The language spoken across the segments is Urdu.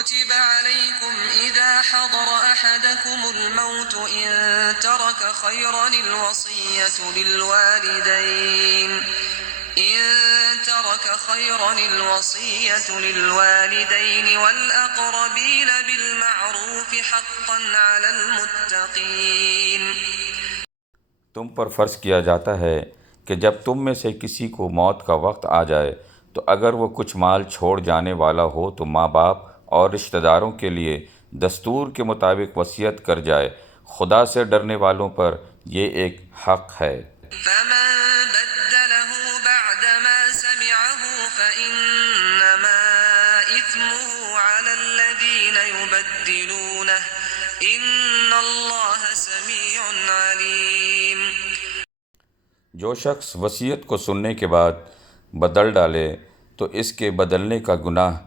كتب عليكم إذا حضر أحدكم الموت إن ترك خيرا الوصية للوالدين والأقربين بالمعروف حقا على المتقين۔ تم پر فرض کیا جاتا ہے کہ جب تم میں سے کسی کو موت کا وقت آ جائے تو اگر وہ کچھ مال چھوڑ جانے والا ہو تو ماں باپ اور رشتہ داروں کے لیے دستور کے مطابق وصیت کر جائے۔ خدا سے ڈرنے والوں پر یہ ایک حق ہے۔ فمن بدله بعدما سمعه فإنما إثمه على الذين يبدلونه إن الله سميع عليم۔ جو شخص وصیت کو سننے کے بعد بدل ڈالے تو اس کے بدلنے کا گناہ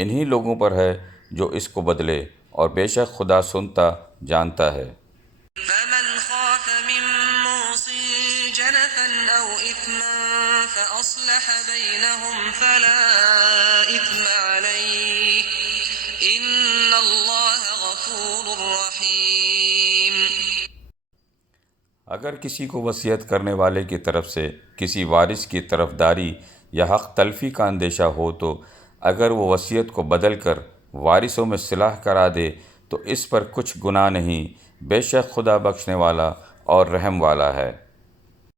انہی لوگوں پر ہے جو اس کو بدلے، اور بے شک خدا سنتا جانتا ہے۔ فمن خاف من موص جنفا أو إثما فأصلح بينهم فلا إثم عليه إن الله غفور رحيم۔ اگر کسی کو وصیت کرنے والے کی طرف سے کسی وارث کی طرفداری یا حق تلفی کا اندیشہ ہو تو اگر وہ وصیت کو بدل کر وارثوں میں صلاح کرا دے تو اس پر کچھ گناہ نہیں، بے شک خدا بخشنے والا اور رحم والا ہے۔